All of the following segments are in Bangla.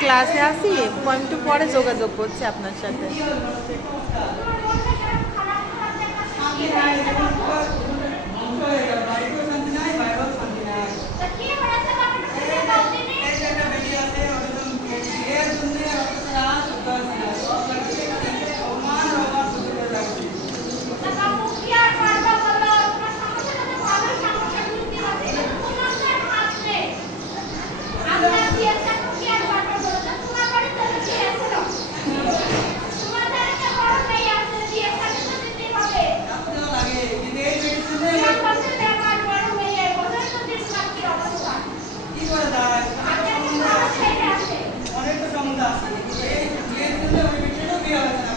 ক্লাসে আসি, আমি একটু পরে যোগাযোগ করছি আপনার সাথে। অনেক তো সমস্যা আছে, এই জন্য বিয়ে হবে না।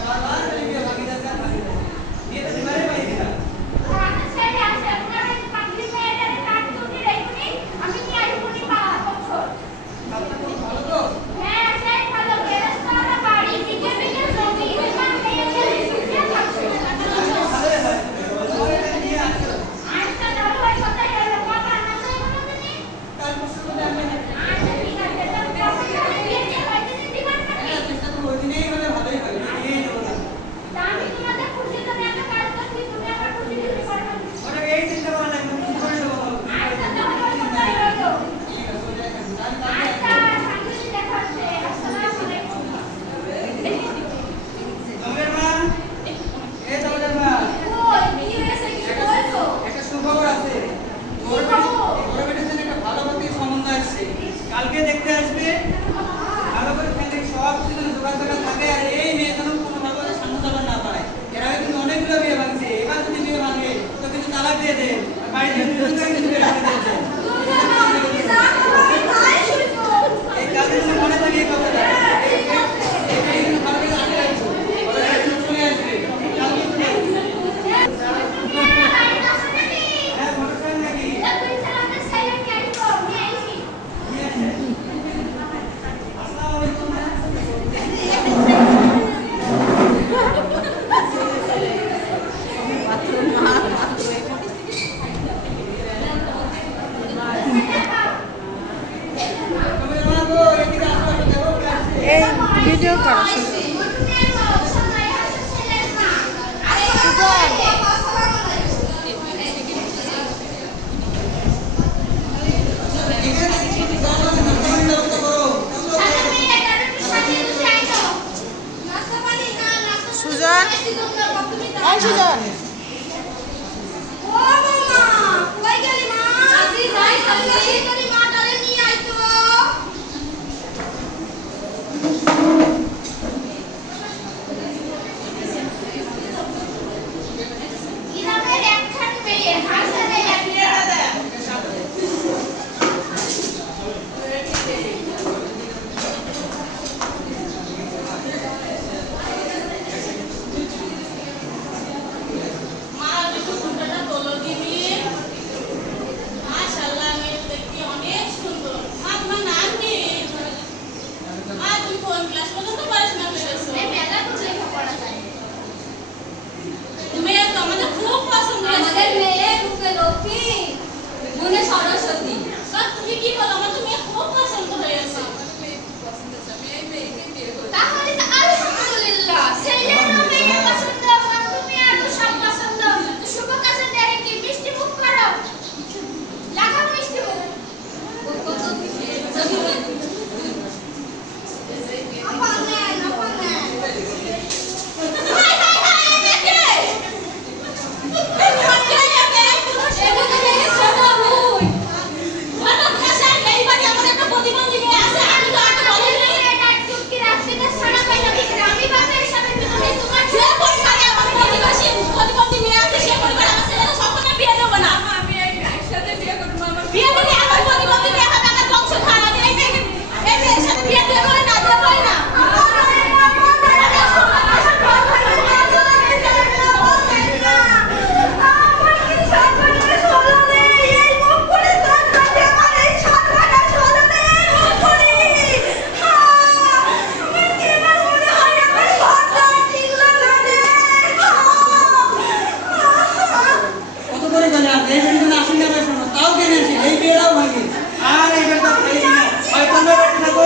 রাত এই বেড়ে আসেন না ভাই শোনো তাও কেন আসি এই বেড়াও ভাঙি আর এই বেড়া তো এই না হয় তোমরা বেড়ে থাকো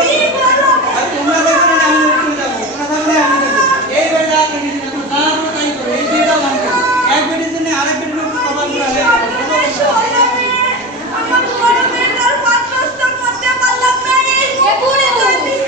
আর তোমরা দেখো না আমি চলে যাবো তোমরা থাকলে আমি দেখো এই বেড়া থেকে দিন তো তারও তাই করো এই বেড়াও ভাঙি এক বেড়ের জন্য আরেক বেড়ের উপর কথা বলা হয় আমার বড় মেয়েটার পাত্রস্থ করতে পারলাম না এই পুরো দুই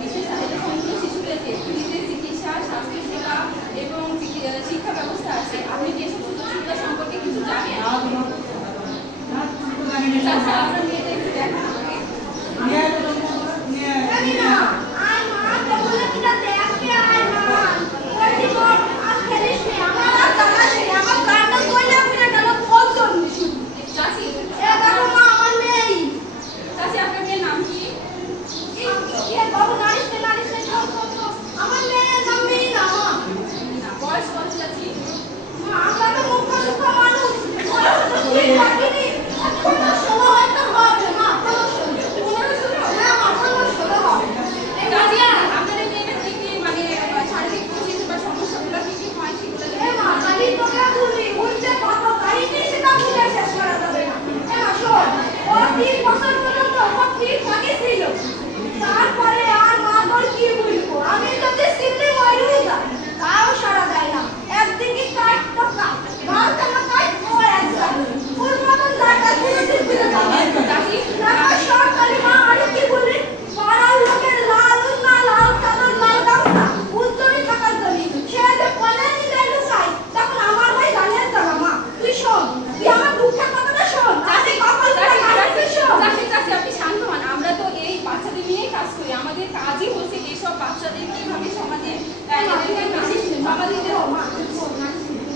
বিশেষ চাহিদা সম্পন্ন শিশুদেরকে ফ্রিতে চিকিৎসা, স্বাস্থ্যসেবা এবং শিক্ষা ব্যবস্থা আছে। আপনি যেসব সুযোগ সুবিধা সম্পর্কে কিছু জানেন? আচ্ছা, আপনার মেয়েটা একটু দেখান আমাকে।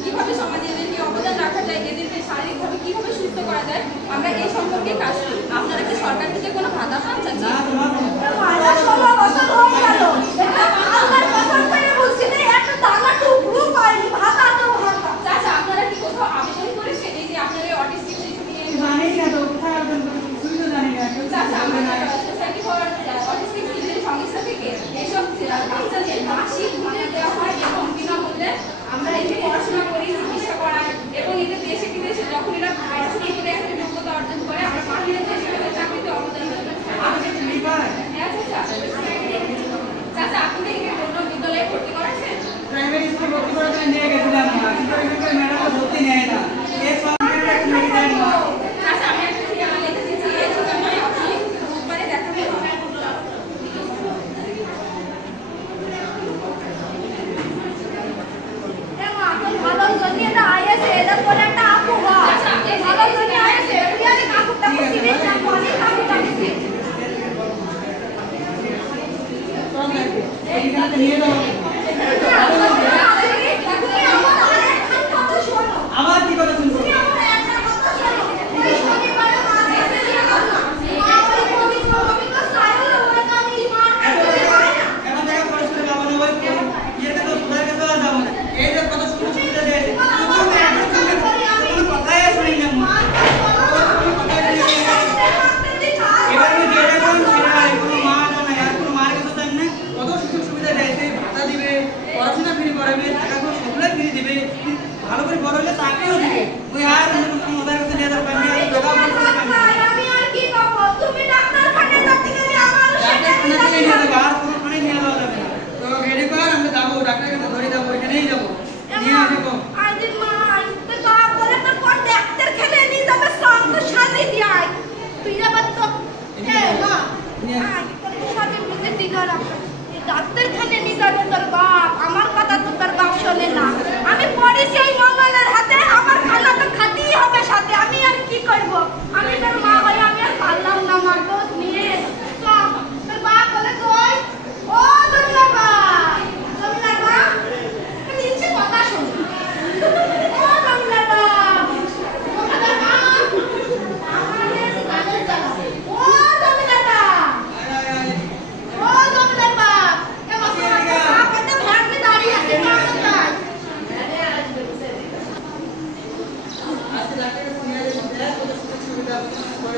কিভাবে সমাজে এদেরকে অবদান রাখা যায়, এদেরকে শারীরিকভাবে কিভাবে সুস্থ করা যায়, আমরা এই সম্পর্কে কাজ করি। আপনারা কি সরকার থেকে কোনো ভাতা পান? চাচ্ছি আপনারা কি কোথাও আবেদন করেছেন এই যে আপনার অটিস্টিক শিশু নিয়ে? সোসাইটি ফর অটিস্টিক চিলড্রেন সংস্থা থেকে এইসব বাচ্চাদের মাসিক ভাতা দেওয়া হয় এবং বিনামূল্যে আমরা এই যে পড়াশোনা করি, চিকিৎসা করাই এবং এদের দেশে বিদেশে যখন এরা পড়াশোনা করে একটা যোগ্যতা অর্জন করে আমরা বাহিরের দেশে তাদের চাকরিতে অবদান রাখি। চাচা, আপনি কি কোনো বিদ্যালয়ে ভর্তি করেছেন? প্রাইমারি স্কুলে ভর্তি করাতে নিয়ে গেছিলাম না, কিন্তু এখানকার ম্যাডামরা ভর্তি নেয় না। এই সব মেয়েরা একটু মেডিকেল না। চাচা, আমি একটা ঠিকানা লিখে দিয়েছি, এই ঠিকানায় আপনি বুধবারে দেখা করবেন। এইখানে নিয়ে যাও। আবার কি কথা শুনবো? ভালো করে বড় হলে চাকরিও দিবে। ওই আর মোবাইল কাছে নিয়ে যাও, আমি আর টাকা বলতে পারি না। আমি আর কি করব? তুমি ডাক্তারখানায় যাতে গেলে আমার ডাক্তারখানা থেকে নিয়ে যাবো, আর কোনো খানে নিয়ে যাওয়া যাবে না। তো রেডি কর, আমরা যাবো ডাক্তারের কাছে ধরে যাবো, এখানেই যাবো নিয়ে আসবো। আদি মা তো বাপ বলে তো কোন ডাক্তারখানায় নিয়ে যাবে সঙ্গ সাজি দিয়াই তুই আবার তো না আজ কত সাজি বুঝে দিগারা ডাক্তারখানায় নিয়ে যাবে তোর বাপ, আমার কথা তো তোর বাপ শোনে না। আমি পড়ি সেই মঙ্গলের হাতে, আমার খানা তো খাতেই হবে সাথে। আমি আর কি করব? আমি তোর মা হয়ে আমি আর পারলাম না আমার দুধ নিয়ে। তোর বাপ বলে কই ও দুর্গা মা, দুর্গা মা নিচে কথা শোন। ও দুর্গা মা, দুর্গা মা আমার এসে গানে চালা। ও দুর্গা মা, ও দুর্গা মা, আপনি ভাড়াতে দাঁড়িয়ে আছেন না কোথায়? আজকে ডাক্তারের ফোন নিয়ে যাবো, কত সুযোগ সুবিধা করে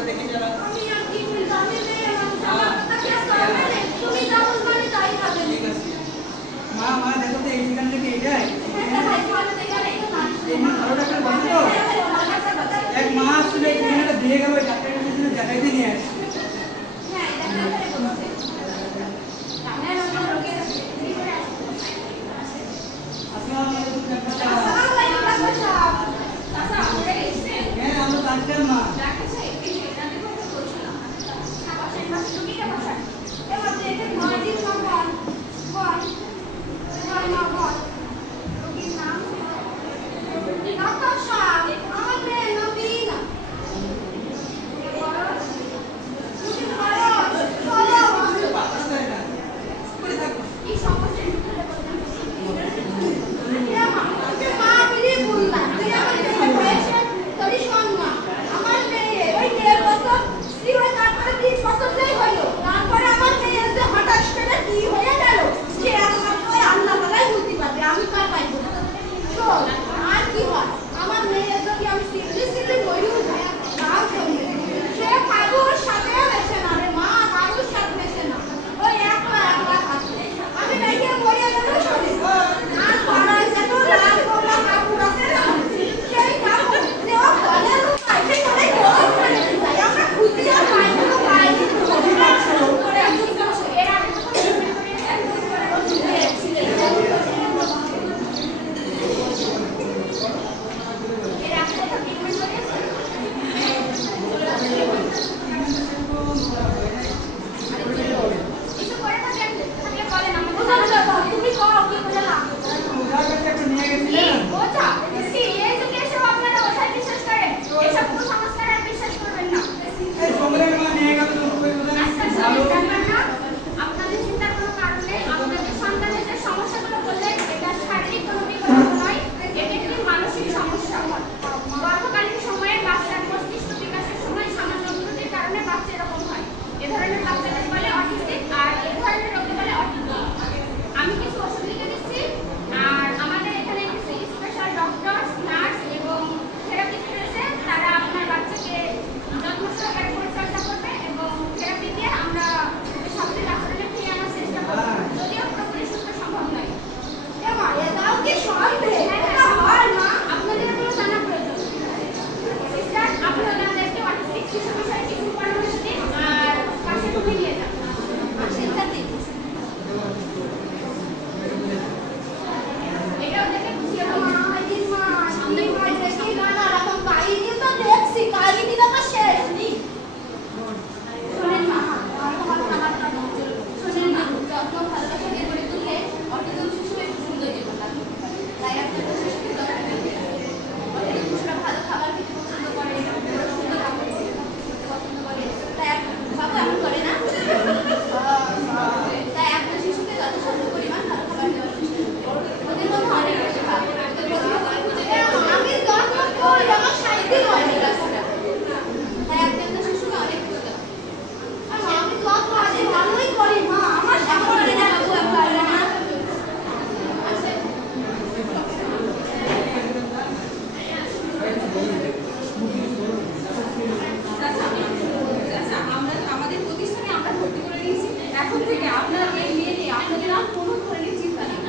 এখন থেকে আপনার এই মেয়ে নিয়ে আপনাদের আর কোনো ধরনের চিন্তা নেই।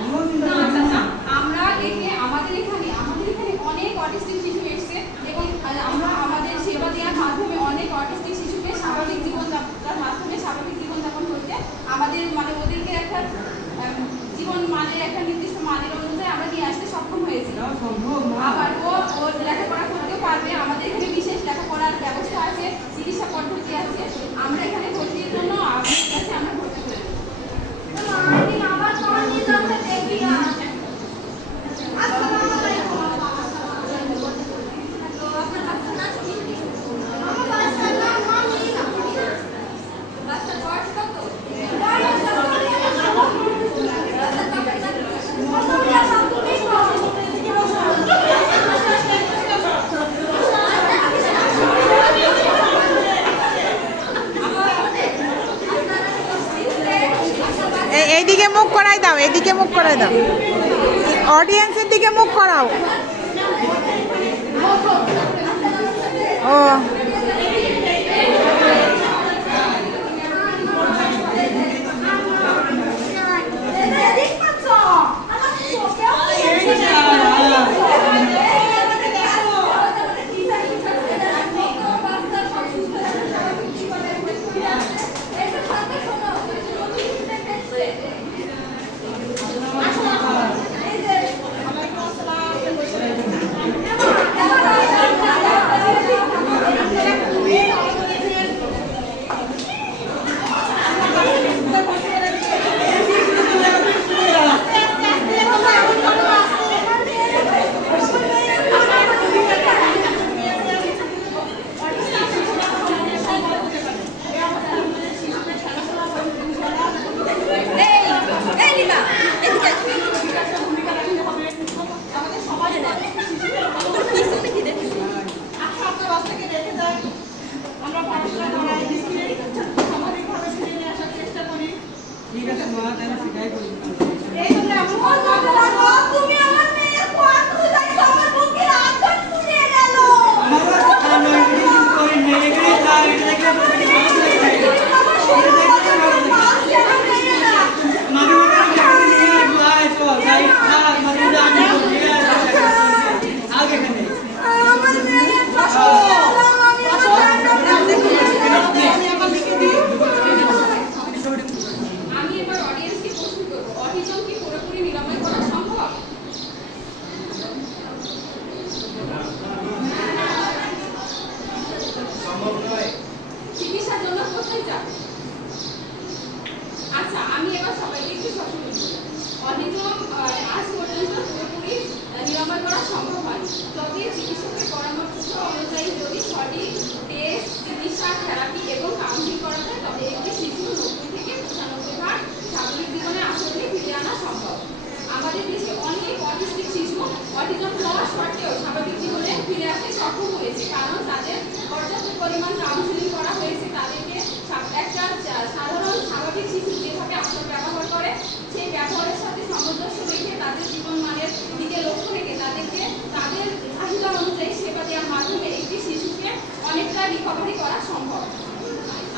আমরা আমাদের এখানে অনেক অটিস্টিক শিশু এসছে এবং আমরা আমাদের সেবা দেওয়ার মাধ্যমে অনেক অটিস্টিক শিশুকে স্বাভাবিক জীবনযাপনের মাধ্যমে স্বাভাবিক জীবনযাপন করতে আমাদের মানে ওদেরকে একটা জীবন মানের একটা নির্দিষ্ট মানের অনুযায়ী আমরা নিয়ে আসতে সক্ষম হয়েছি। আবার ও লেখাপড়া করতেও পারবে। আমাদের এখানে বিশেষ লেখাপড়ার ব্যবস্থা আছে, চিকিৎসা পদ্ধতি আছে। আমরা এখানে ভর্তির জন্য আপনার কাছে আমরা ভর্তি করে দেবো। এইদিকে মুখ করাই দাও, এদিকে মুখ করাই দাও, অডিয়েন্সের দিকে মুখ করাও। ও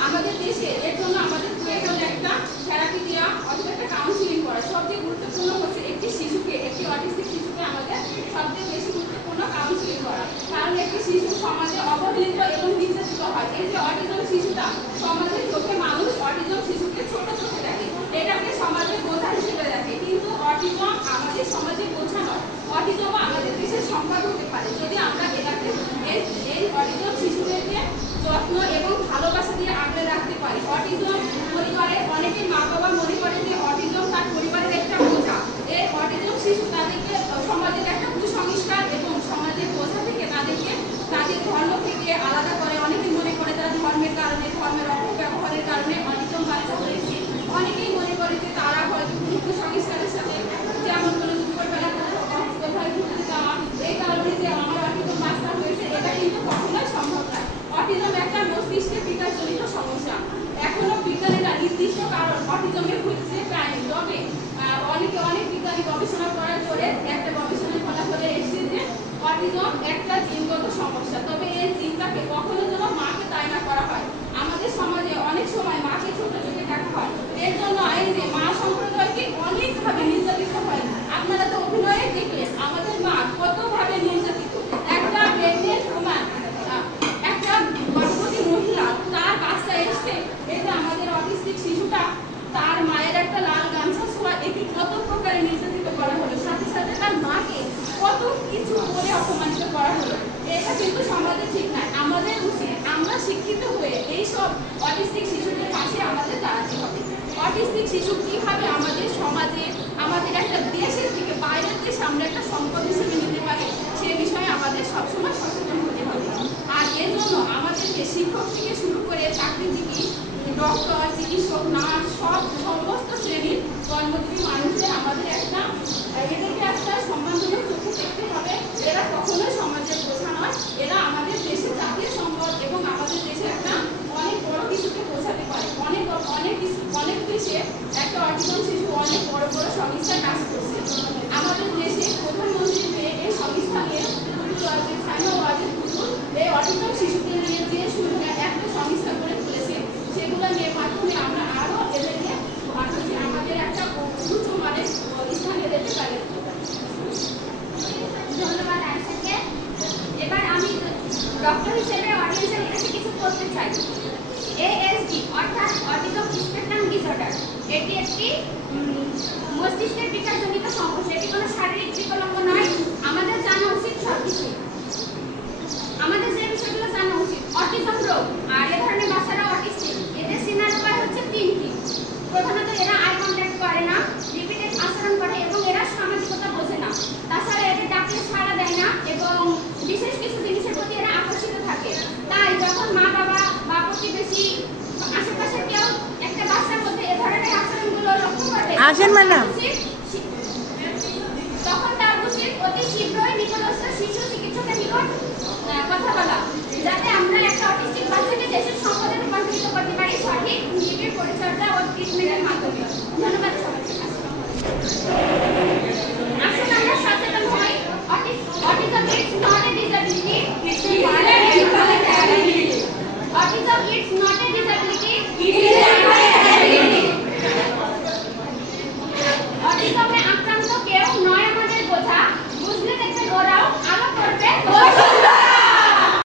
আমাদের দেশে এর জন্য আমাদের প্রয়োজন একটা থেরাপি দেওয়া অথবা একটা কাউন্সিলিং করা। সবচেয়ে গুরুত্বপূর্ণ হচ্ছে একটি শিশুকে, একটি অটিস্টিক শিশুকে আমাদের সবচেয়ে বেশি গুরুত্বপূর্ণ কাউন্সিলিং করা। কারণ একটি শিশু সমাজে অবহেলিত এবং নির্যাতিত হয়। এই যে অটিজম শিশুটা, সমাজের চোখে মানুষ অটিজম শিশুকে ছোট ছোট দেখে, এটাকে সমাজের বোঝা হিসেবে দেখে। কিন্তু অটিজম আমাদের সমাজে বোঝা নয়, অটিজম আমাদের দেশের সম্পদ হতে পারে যদি আমরা এটাকে এই অটিজম শিশুদেরকে যত্ন এবং ভালোবাসা দিয়ে আগলে রাখতে পারি। অটিজম পরিবারে অনেকে মা বাবা মনে করে যে অটিজম তার পরিবারের একটা বোঝা। এই অটিজম শিশু তাদেরকে সমাজের একটা কুসংস্কার এবং সমাজের বোঝা থেকে তাদেরকে তাদের ধর্ম থেকে আলাদা করে। অনেকে মনে করে তারা ধর্মের কারণে, ধর্মের অপব্যবহারের কারণে অটিজম বাচ্চা হয়েছে। অনেকেই মনে করে যে তারা হয়তো কুসংস্কারের সাথে, যেমন কোনো দুপুরবেলা কোথায় ঘুরতে যাওয়া, এই কারণে যে আমার অটিজম বাচ্চা হয়েছে, এটা কিন্তু কখনোই সম্ভব নয়। অটিজম একটা মস্তিষ্কের বিকাশজনিত সমস্যা। এখনো বিজ্ঞানীরা নির্দিষ্ট কারণ অটিজমের খুঁজতে পায়নি। তবে অনেক বিজ্ঞানী গবেষণা করার পরে একটা গবেষণার ফলাফলে এসেছে যে অটিজম একটা জিনগত সমস্যা। তবে এই জিনটাকে কখনো যেন মাকে তাই না করা হয়। আমাদের সমাজে অনেক সময় মাকে ছোট চোখে দেখা হয়। এর অটিস্টিক শিশু কিভাবে আমাদের সমাজে আমাদের একটা দেশের থেকে বাইরের দেশে আমরা একটা সম্পদ হিসেবে নিতে পারি সে বিষয়ে আমাদের সবসময় সচেতন হতে হবে। আর এর জন্য আমাদেরকে শিক্ষক থেকে শুরু করে চাকরিজীবী, ডক্টর, চিকিৎসক, নার্স সমস্ত শ্রেণীর কর্মজীবী মানুষদের আমাদের এদেরকে একটা সম্মানজনক চোখে দেখতে হবে। এরা কখনোই সমাজের বোঝা নয়, এরা আমাদের দেশের জাতীয় সম্পদ এবং আমাদের দেশে একটা অনেক বড় কিছুকে বোঝাতে পারে। অনেক দেশে একটা অটিজম শিশু অনেক বড় বড় সংস্থায় কাজ করছে। আমাদের দেশে প্রধানমন্ত্রী হয়ে এই সংস্থা নিয়ে এই অটিজম শিশুকে নিয়ে যে একটা সংস্থা করে তুলেছে, সেগুলো নিয়ে মাধ্যমে আমরা আরও এদেরকে আমাদের একটা উচ্চ মানের স্থানে যেতে পারি। ধন্যবাদ আয়েশাকে। এবার আমি ডক্টর হিসেবে অডিয়েন্সের কাছে কিছু বলতে চাই। ASD অর্থাৎ অটিজম স্পেকট্রাম ডিসঅর্ডার, এটি একটি মস্তিষ্কের বিকাশজনিত সমস্যা। এটি কোনো শারীরিক বিকলাঙ্গ নয়। আমাদের জানা উচিত সবকিছু। আমাদের যে বিষয়গুলো জানা উচিত, অটিজম রোগ আর এ ধরনের বাচ্চারা অটিস্টিক, এদের চেনার উপায় হচ্ছে তিনটি। প্রধানত এরা আই কন্ট্যাক্ট করে না, রিপিটেড আচরণ করে এবং এরা সামাজিকতা বোঝে না। তাছাড়া এদের ডাকলে সাড়া দেয় না এবং বিশেষ কিছু জিনিসের প্রতি এরা আকর্ষিত থাকে। তাই যখন মা বাবা বা প্রতিবেশী আশেপাশে কেউ একটা বাচ্চার মধ্যে এ ধরনের আচরণগুলো লক্ষ্য করবে, তখন তার উচিত অতি শীঘ্রই নিকটস্থ শিশু চিকিৎসকের নিকট কথা বলা, যাতে